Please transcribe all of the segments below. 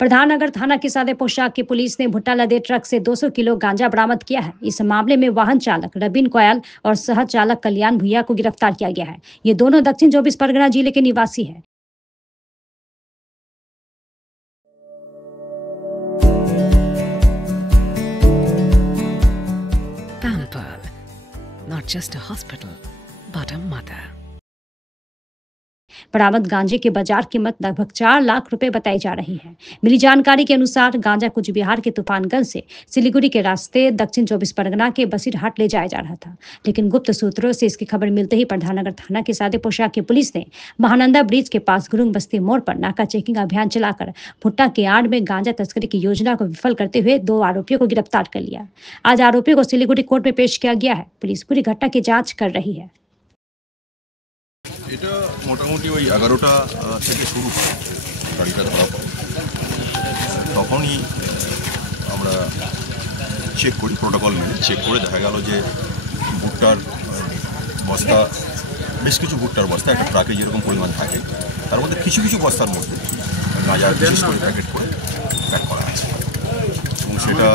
प्रधाननगर थाना के सादे पोशाक की पुलिस ने भुट्टा लदे ट्रक से 200 किलो गांजा बरामद किया है। इस मामले में वाहन चालक रबिन कोयल और सह चालक कल्याण भुइया को गिरफ्तार किया गया है। ये दोनों दक्षिण 24 परगना जिले के निवासी है। Pampered, not just a hospital, but a mother. बरामद गांजे की बाजार कीमत लगभग 4 लाख रुपए बताई जा रही है। मिली जानकारी के अनुसार गांजा कुछ बिहार के तूफानगंज से सिलीगुड़ी के रास्ते दक्षिण 24 परगना के बसीरहाट ले जाया जा रहा था, लेकिन गुप्त सूत्रों से इसकी खबर मिलते ही प्रधाननगर थाना के सादे पोशाक की पुलिस ने महानंदा ब्रिज के पास गुरुंग बस्ती मोड़ पर नाका चेकिंग अभियान चलाकर भुट्टा के आड़ में गांजा तस्करी की योजना को विफल करते हुए 2 आरोपियों को गिरफ्तार कर लिया। आज आरोपियों को सिलीगुड़ी कोर्ट में पेश किया गया है। पुलिस पूरी घटना की जाँच कर रही है। এটা মোটামুটি ওই 11টা থেকে শুরু হয় গাড়িটা ধরা পড়ে। তখনই আমরা চেক করি, প্রোটোকল মেনে চেক করে দেখা গেল যে ভুট্টার বস্তা, বেশ কিছু ভুট্টার বস্তা একটা ট্রাকে যেরকম পরিমাণ থাকে তার মধ্যে কিছু কিছু বস্তার মধ্যে গাঁজা বিশেষ করে প্যাকেট করে প্যাক করা আছে এবং সেটা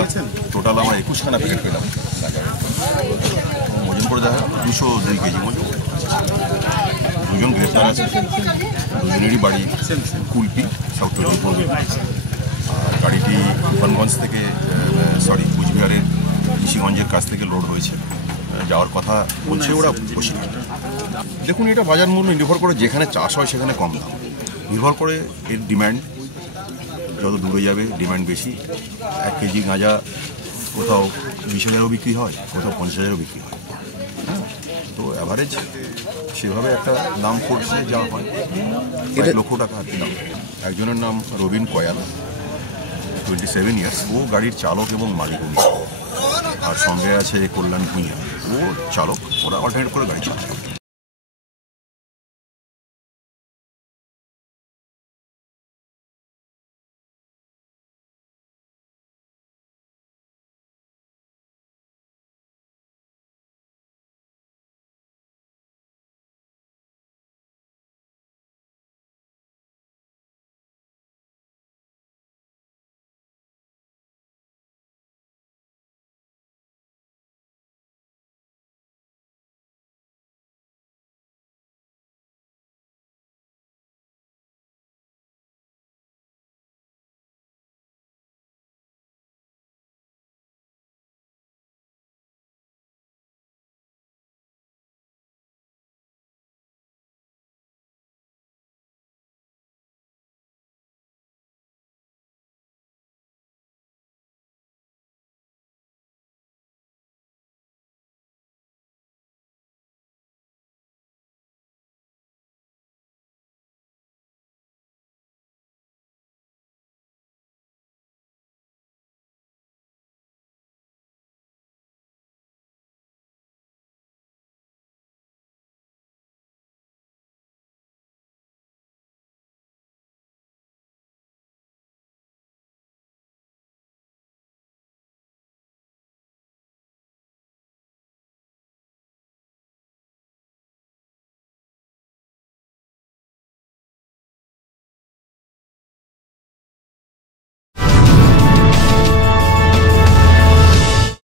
টোটাল আমরা 21খানা প্যাকেট পেলাম। ওজন করে দেখা 202 কেজি মজুন। দুজন গ্রেপ্তার আছে, দুজনেরই বাড়ি কুলপি সাউথ 24। আর গাড়িটি তুফানগঞ্জ থেকে কুচবিহারের ঋষিগঞ্জের কাছ থেকে লোড হয়েছে, যাওয়ার কথা বলছে ওরা বসিরহাট। দেখুন, এটা বাজার মূল্য নির্ভর করে, যেখানে চাষ হয় সেখানে কম দাম নির্ভর করে এর ডিম্যান্ড। যত দূরে যাবে ডিম্যান্ড বেশি। 1 কেজি গাঁজা কোথাও 20,000ও বিক্রি হয়, কোথাও 50,000ও বিক্রি হয়। তো অ্যাভারেজ সেভাবে একটা দাম করছে যা হয় 1 লক্ষ টাকা আর কি দাম। একজনের নাম রবিন কোয়াল, 27 ইয়ার্স, ও গাড়ির চালক এবং মালিক। আর সঙ্গে আছে কল্যাণ ভুঁইয়া, ও চালক। ওরা অল্টারনেট করে গাড়ি চালায়।